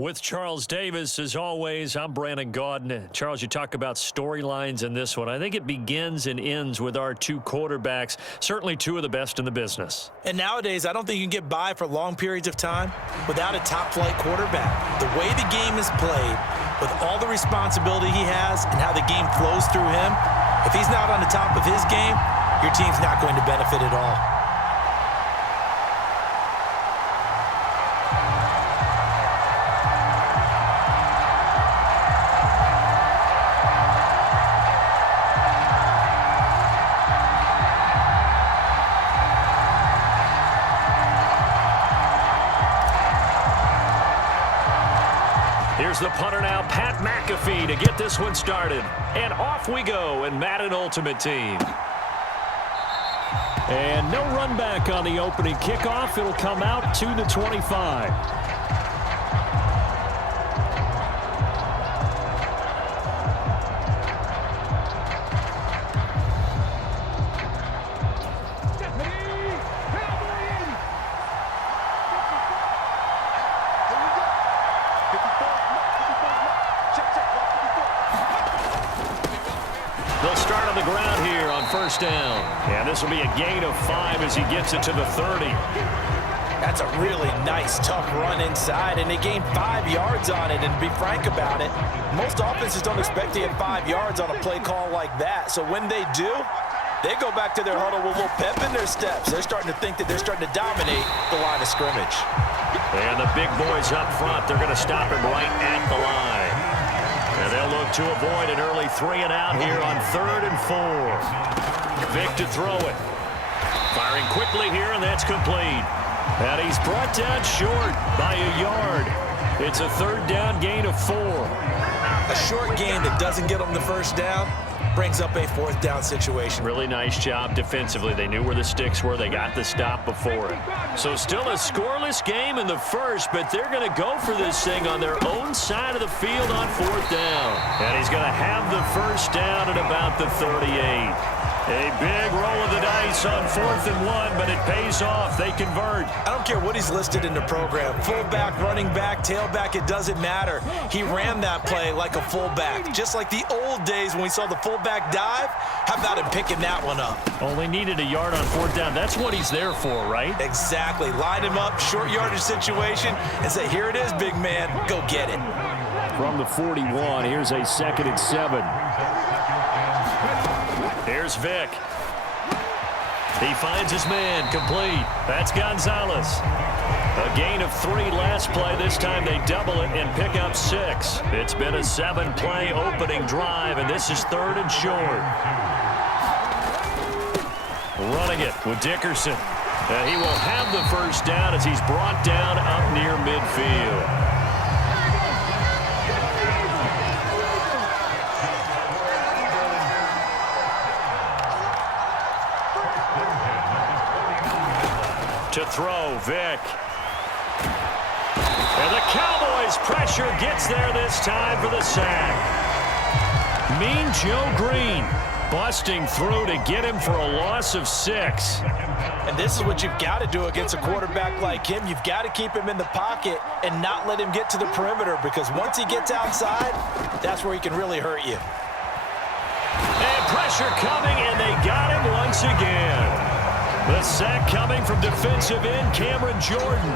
With Charles Davis, as always, I'm Brandon Gaudin. Charles, you talk about storylines in this one. I think it begins and ends with our two quarterbacks, certainly two of the best in the business. And nowadays, I don't think you can get by for long periods of time without a top-flight quarterback. The way the game is played, with all the responsibility he has and how the game flows through him, if he's not on the top of his game, your team's not going to benefit at all. Here's the punter now, Pat McAfee, to get this one started. And off we go in Madden Ultimate Team. And no run back on the opening kickoff. It'll come out to the 25. They'll start on the ground here on first down. And this will be a gain of 5 as he gets it to the 30. That's a really nice, tough run inside, and they gained 5 yards on it. And to be frank about it, most offenses don't expect to get 5 yards on a play call like that. So when they do, they go back to their huddle with a little pep in their steps. They're starting to think that they're starting to dominate the line of scrimmage. And the big boys up front, they're going to stop him right at the line. And they'll look to avoid an early 3 and out here on 3rd and 4. Vic to throw it. Firing quickly here, and that's complete. And he's brought down short by a yard. It's a 3rd down gain of 4. A short gain that doesn't get them the first down brings up a 4th down situation. Really nice job defensively. They knew where the sticks were. They got the stop before it. So still a scoreless game in the first, but they're going to go for this thing on their own side of the field on 4th down. And he's going to have the first down at about the 38. A big roll of the dice on 4th and 1, but it pays off. They convert. I don't care what he's listed in the program. Fullback, running back, tailback, it doesn't matter. He ran that play like a fullback. Just like the old days when we saw the fullback dive. How about him picking that one up? Only needed a yard on 4th down. That's what he's there for, right? Exactly. Line him up, short yardage situation, and say, here it is, big man. Go get it. From the 41, here's a 2nd and 7. Here's Vic. He finds his man, complete. That's Gonzalez. A gain of 3 last play. This time they double it and pick up 6. It's been a 7-play opening drive, and this is 3rd and short. Running it with Dickerson. And he will have the first down as he's brought down up near midfield. To throw, Vic. And the Cowboys' pressure gets there this time for the sack. Mean Joe Green busting through to get him for a loss of 6. And this is what you've got to do against a quarterback like him. You've got to keep him in the pocket and not let him get to the perimeter, because once he gets outside, that's where he can really hurt you. And pressure coming, and they got him once again. The sack coming from defensive end Cameron Jordan.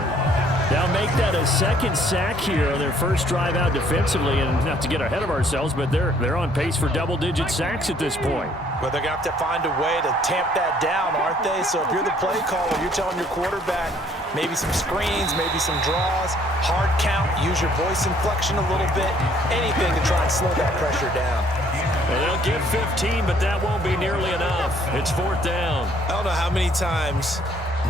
Now make that a 2nd sack here on their first drive out defensively, and not to get ahead of ourselves, but they're on pace for double-digit sacks at this point. But they're going to have to find a way to tamp that down, aren't they? So if you're the play caller, you're telling your quarterback maybe some screens, maybe some draws, hard count, use your voice inflection a little bit, anything to try and slow that pressure down. Well, they'll get 15, but that won't be nearly enough. It's 4th down. I don't know how many times,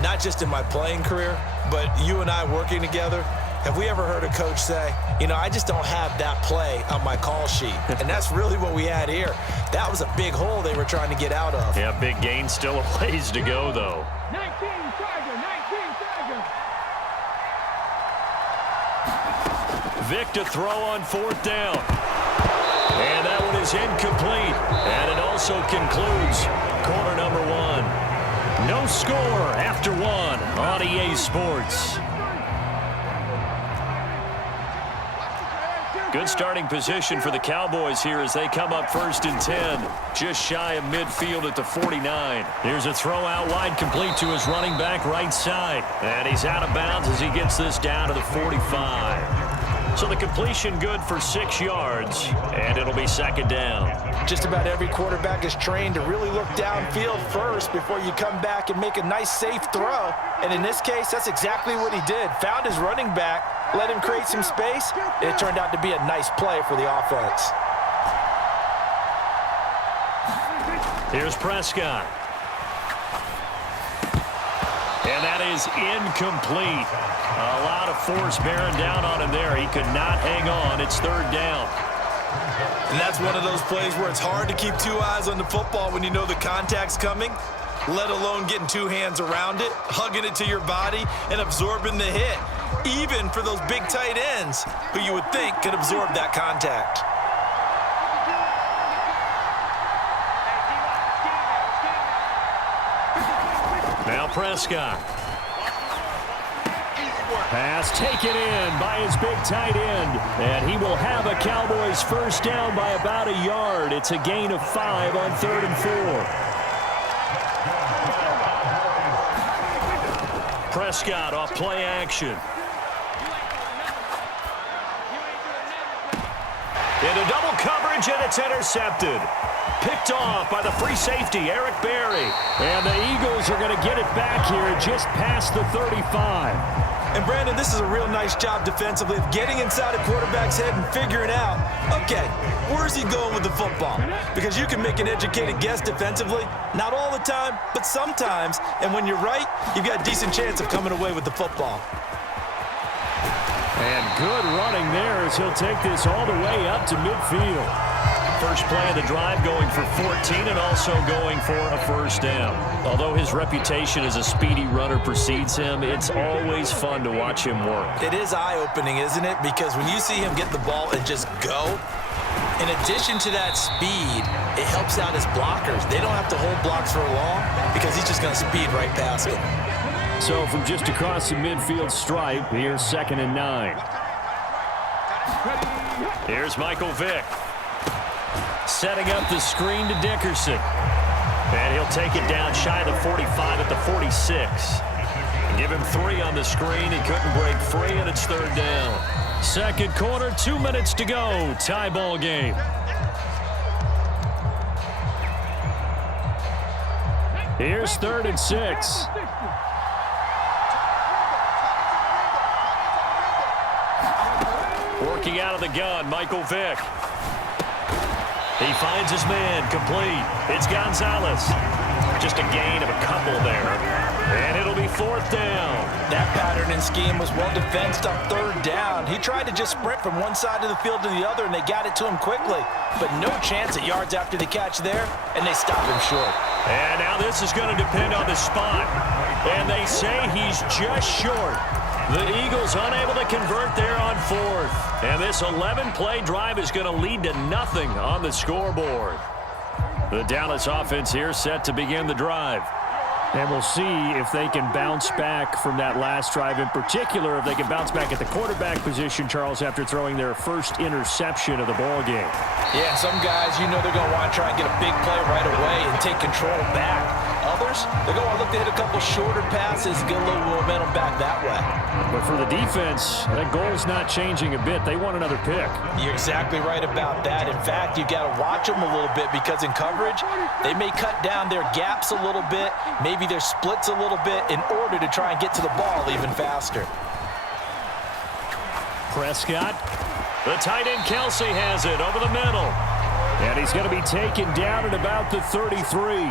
not just in my playing career, but you and I working together, have we ever heard a coach say, you know, I just don't have that play on my call sheet. And that's really what we had here. That was a big hole they were trying to get out of. Yeah, big gain, still a ways to go, though. 19 Tiger. Vic to throw on 4th down. And that one is incomplete. And it also concludes quarter number 1. No score after 1 on EA Sports. Good starting position for the Cowboys here as they come up 1st and 10, just shy of midfield at the 49. Here's a throw out wide, complete to his running back right side. And he's out of bounds as he gets this down to the 45. So the completion good for 6 yards, and it'll be 2nd down. Just about every quarterback is trained to really look downfield first before you come back and make a nice, safe throw. And in this case, that's exactly what he did. Found his running back, let him create some space, and it turned out to be a nice play for the offense. Here's Prescott. And that is incomplete. A lot of force bearing down on him there. He could not hang on. It's 3rd down. And that's one of those plays where it's hard to keep 2 eyes on the football when you know the contact's coming, let alone getting 2 hands around it, hugging it to your body, and absorbing the hit, even for those big tight ends who you would think could absorb that contact. Now Prescott. Pass taken in by his big tight end. And he will have a Cowboys 1st down by about a yard. It's a gain of 5 on 3rd and 4. Prescott off play action. Into double coverage, and it's intercepted. Picked off by the free safety, Eric Berry. And the Eagles are going to get it back here just past the 35. And, Brandon, this is a real nice job defensively of getting inside a quarterback's head and figuring out, okay, where's he going with the football? Because you can make an educated guess defensively, not all the time, but sometimes. And when you're right, you've got a decent chance of coming away with the football. And good running there as he'll take this all the way up to midfield. First play of the drive going for 14 and also going for a 1st down. Although his reputation as a speedy runner precedes him, it's always fun to watch him work. It is eye-opening, isn't it? Because when you see him get the ball and just go, in addition to that speed, it helps out his blockers. They don't have to hold blocks for long because he's just going to speed right past them. So from just across the midfield stripe, here's 2nd and 9. Here's Michael Vick. Setting up the screen to Dickerson. And he'll take it down shy of the 45 at the 46. Give him 3 on the screen. He couldn't break free, and it's 3rd down. 2nd quarter, 2 minutes to go. Tie ball game. Here's 3rd and 6. Working out of the gun, Michael Vick. He finds his man, complete. It's Gonzalez. Just a gain of a couple there. And it'll be 4th down. That pattern and scheme was well defensed on 3rd down. He tried to just sprint from one side of the field to the other, and they got it to him quickly. But no chance at yards after the catch there, and they stopped him short. And now this is going to depend on the spot. And they say he's just short. The Eagles unable to convert there on 4th. And this 11-play drive is going to lead to nothing on the scoreboard. The Dallas offense here set to begin the drive. And we'll see if they can bounce back from that last drive, in particular, if they can bounce back at the quarterback position, Charles, after throwing their first interception of the ball game. Yeah, some guys, you know they're going to want to try and get a big play right away and take control back. Others, they're going to look to hit a couple shorter passes, get a little momentum back that way. But for the defense, that goal's not changing a bit. They want another pick. You're exactly right about that. In fact, you got to watch them a little bit because in coverage, they may cut down their gaps a little bit, maybe their splits a little bit in order to try and get to the ball even faster. Prescott. The tight end Kelsey has it over the middle. And he's going to be taken down at about the 33.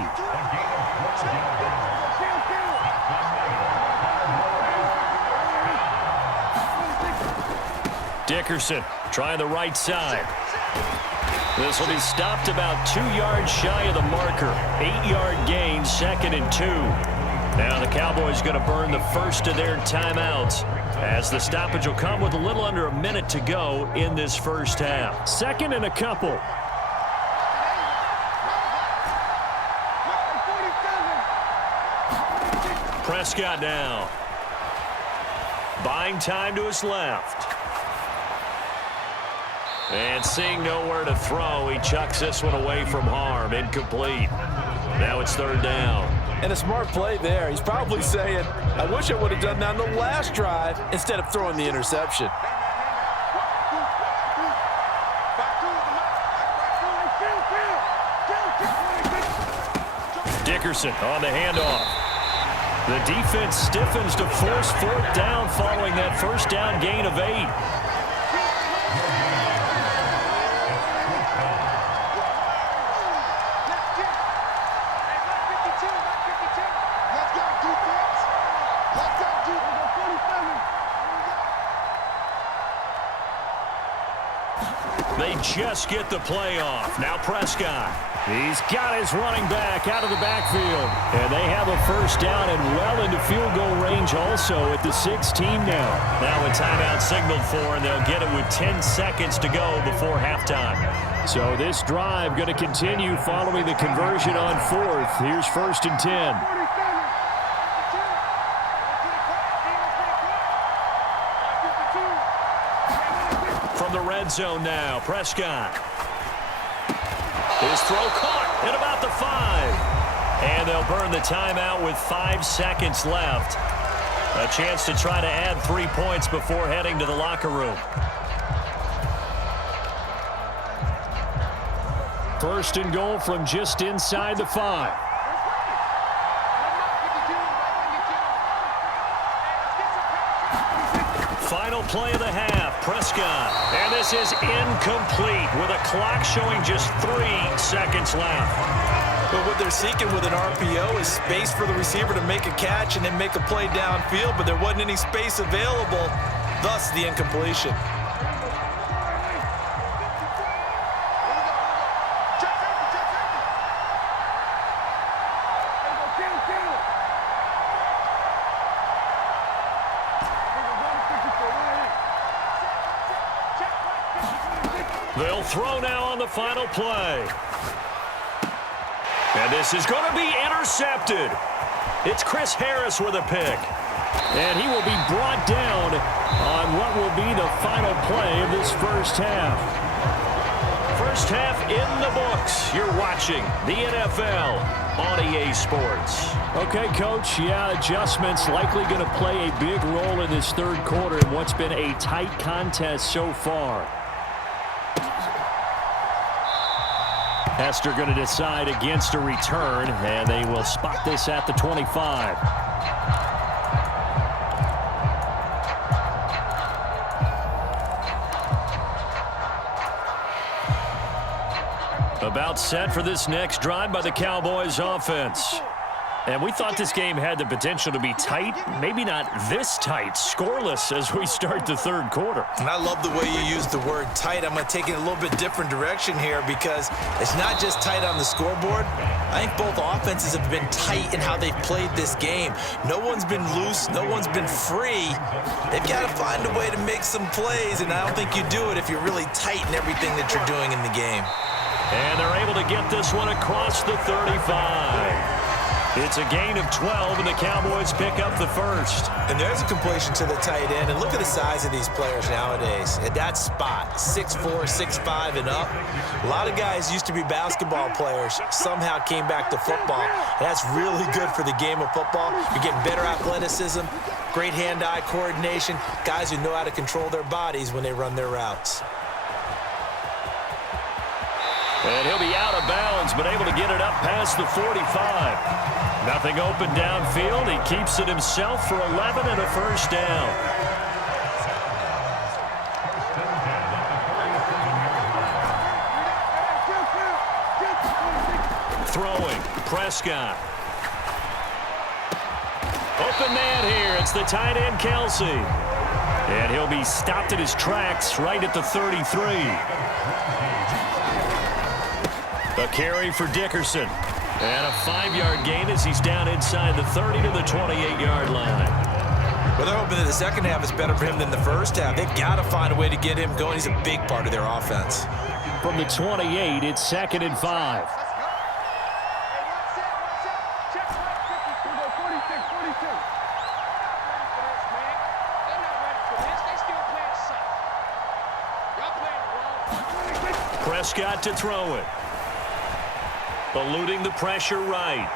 Dickerson trying the right side. This will be stopped about 2 yards shy of the marker. 8-yard gain, 2nd and 2. Now the Cowboys going to burn the first of their timeouts as the stoppage will come with a little under a minute to go in this first half. 2nd and a couple. Prescott now. Buying time to his left. And seeing nowhere to throw, he chucks this one away from harm. Incomplete. Now it's third down. And a smart play there. He's probably saying, I wish I would have done that on the last drive instead of throwing the interception. Dickerson on the handoff. The defense stiffens to force fourth down following that first down gain of 8. They just get the play off. Now Prescott. He's got his running back out of the backfield. And they have a first down and well into field goal range also at the 16 now. Now a timeout signaled for, and they'll get it with 10 seconds to go before halftime. So this drive going to continue following the conversion on fourth. Here's first and 10. The red zone now. Prescott. His throw caught at about the 5. And they'll burn the timeout with 5 seconds left. A chance to try to add 3 points before heading to the locker room. First and goal from just inside the 5. Final play of the half. Prescott. And this is incomplete with a clock showing just 3 seconds left. But what they're seeking with an RPO is space for the receiver to make a catch and then make a play downfield, but there wasn't any space available, thus the incompletion. They'll throw now on the final play. And this is going to be intercepted. It's Chris Harris with a pick. And he will be brought down on what will be the final play of this first half. First half in the books. You're watching the NFL on EA Sports. Okay, Coach, yeah, adjustments likely going to play a big role in this third quarter in what's been a tight contest so far. Hester going to decide against a return, and they will spot this at the 25. About set for this next drive by the Cowboys offense. And we thought this game had the potential to be tight, maybe not this tight, scoreless as we start the third quarter. And I love the way you use the word tight. I'm going to take it a little bit different direction here because it's not just tight on the scoreboard. I think both offenses have been tight in how they've played this game. No one's been loose. No one's been free. They've got to find a way to make some plays, and I don't think you do it if you're really tight in everything that you're doing in the game. And they're able to get this one across the 35. It's a gain of 12, and the Cowboys pick up the first. And there's a completion to the tight end. And look at the size of these players nowadays. At that spot, 6'4", 6'5", and up. A lot of guys used to be basketball players, somehow came back to football. And that's really good for the game of football. You're getting better athleticism, great hand-eye coordination, guys who know how to control their bodies when they run their routes. And he'll be out of bounds, but able to get it up past the 45. Nothing open downfield. He keeps it himself for 11 and a first down. Throwing, Prescott. Open man here. It's the tight end, Kelsey. And he'll be stopped in his tracks right at the 33. A carry for Dickerson. And a 5-yard gain as he's down inside the 30 to the 28-yard line. Well, they're hoping that the second half is better for him than the first half. They've got to find a way to get him going. He's a big part of their offense. From the 28, it's 2nd and 5. Prescott to throw it. Eluding the pressure right.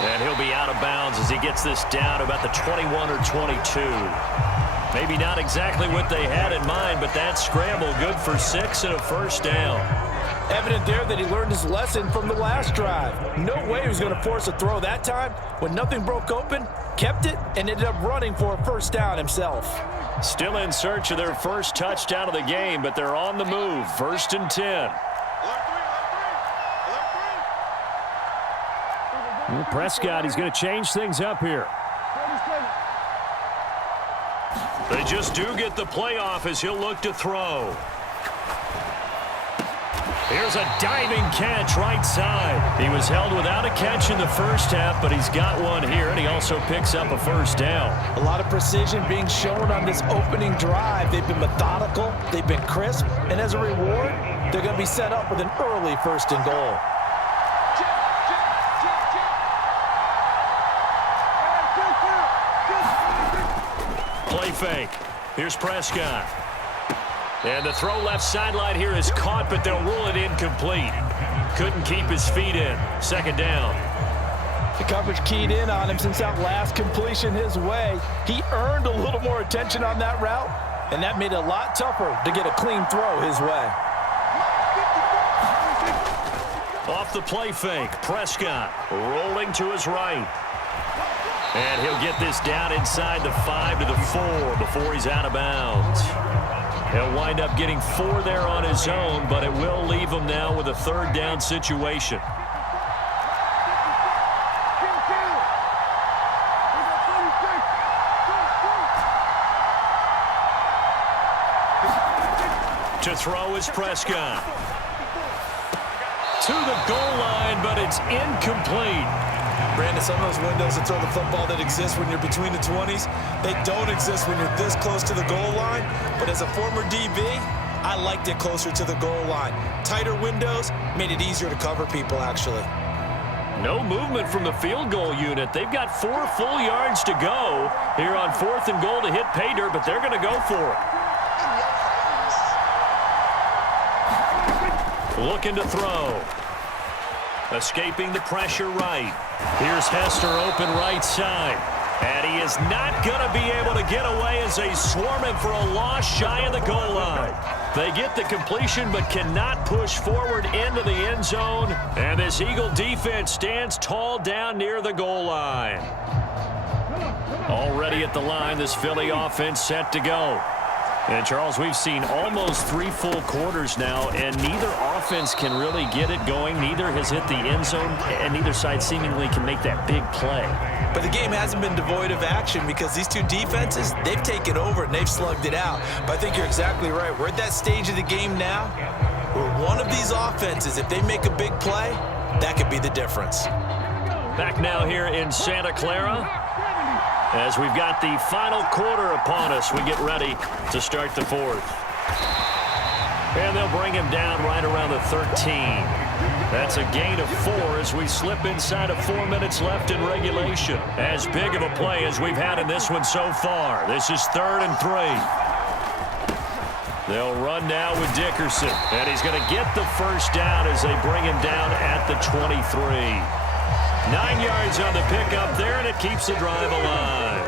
And he'll be out of bounds as he gets this down about the 21 or 22. Maybe not exactly what they had in mind, but that scramble good for 6 and a first down. Evident there that he learned his lesson from the last drive. No way he was going to force a throw that time. When nothing broke open, kept it, and ended up running for a first down himself. Still in search of their first touchdown of the game, but they're on the move. 1st and 10. Well, Prescott, he's going to change things up here. They just do get the playoff as he'll look to throw. Here's a diving catch right side. He was held without a catch in the first half, but he's got one here, and he also picks up a first down. A lot of precision being shown on this opening drive. They've been methodical, they've been crisp, and as a reward, they're going to be set up with an early 1st and goal. Play fake. Here's Prescott. And the throw left sideline here is caught, but they'll rule it incomplete. Couldn't keep his feet in. 2nd down. The coverage keyed in on him since that last completion his way. He earned a little more attention on that route, and that made it a lot tougher to get a clean throw his way. Off the play fake, Prescott rolling to his right. And he'll get this down inside the 5 to the 4 before he's out of bounds. He'll wind up getting 4 there on his own, but it will leave him now with a 3rd down situation. To throw is Prescott. To the goal line, but it's incomplete. Brandon, some of those windows to throw the football that exist when you're between the 20s, they don't exist when you're this close to the goal line. But as a former DB, I liked it closer to the goal line. Tighter windows made it easier to cover people, actually. No movement from the field goal unit. They've got 4 full yards to go here on 4th and goal to hit pay dirt, but they're going to go for it. Looking to throw. Escaping the pressure right. Here's Hester open right side. And he is not going to be able to get away as they swarm him for a loss shy of the goal line. They get the completion but cannot push forward into the end zone. And this Eagle defense stands tall down near the goal line. Already at the line, this Philly offense set to go. And, Charles, we've seen almost 3 full quarters now, and neither offense can really get it going. Neither has hit the end zone, and neither side seemingly can make that big play. But the game hasn't been devoid of action because these two defenses, they've taken over and they've slugged it out. But I think you're exactly right. We're at that stage of the game now where one of these offenses, if they make a big play, that could be the difference. Back now here in Santa Clara, as we've got the final quarter upon us, we get ready to start the 4th. And they'll bring him down right around the 13. That's a gain of 4 as we slip inside of 4 minutes left in regulation. As big of a play as we've had in this one so far. This is 3rd and 3. They'll run now with Dickerson. And he's going to get the first down as they bring him down at the 23. 9 yards on the pickup there, and it keeps the drive alive.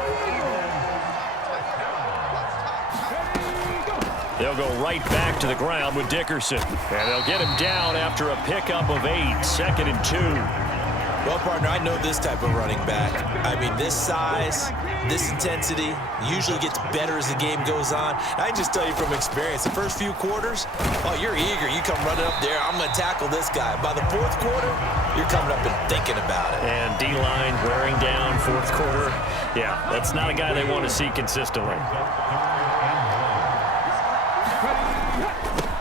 They'll go right back to the ground with Dickerson. And they'll get him down after a pickup of 8, 2nd and 2. Well, partner, I know this type of running back. I mean, this size, this intensity usually gets better as the game goes on. I can just tell you from experience, the first few quarters, oh, you're eager. You come running up there, I'm going to tackle this guy. By the 4th quarter, you're coming up and thinking about it. And D-line wearing down 4th quarter. Yeah, that's not a guy they want to see consistently.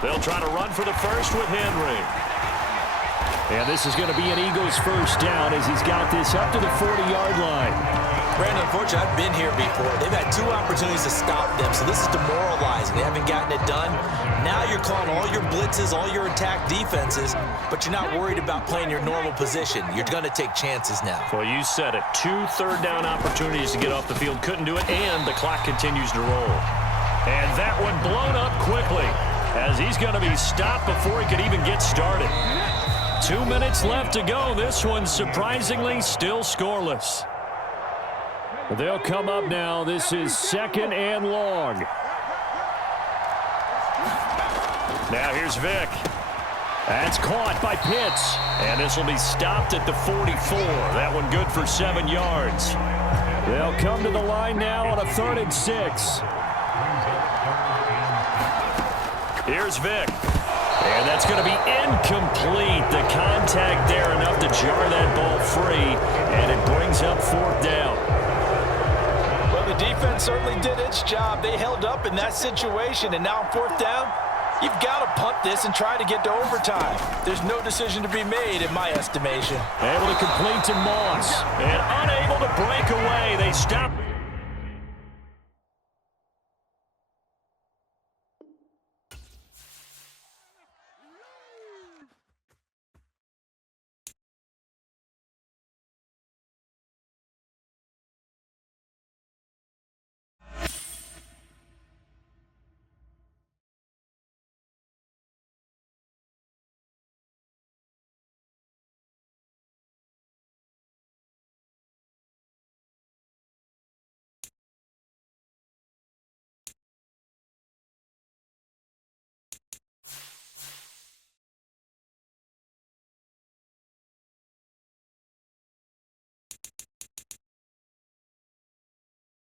They'll try to run for the first with Henry. And this is going to be an Eagles first down as he's got this up to the 40-yard line. Brandon, unfortunately, I've been here before. They've had 2 opportunities to stop them, so this is demoralizing. They haven't gotten it done. Now you're calling all your blitzes, all your attack defenses, but you're not worried about playing your normal position. You're going to take chances now. Well, you said it. 2 third-down opportunities to get off the field. Couldn't do it, and the clock continues to roll. And that one blown up quickly as he's going to be stopped before he could even get started. 2 minutes left to go. This one surprisingly still scoreless. They'll come up now. This is 2nd and long. Now here's Vick. That's caught by Pitts. And this will be stopped at the 44. That one good for 7 yards. They'll come to the line now on a 3rd and 6. Here's Vick. And that's going to be incomplete. The contact there enough to jar that ball free. And it brings up 4th down. Well, the defense certainly did its job. They held up in that situation. And now on 4th down, you've got to punt this and try to get to overtime. There's no decision to be made in my estimation. Able to complete to Moss. And unable to break away. They stop.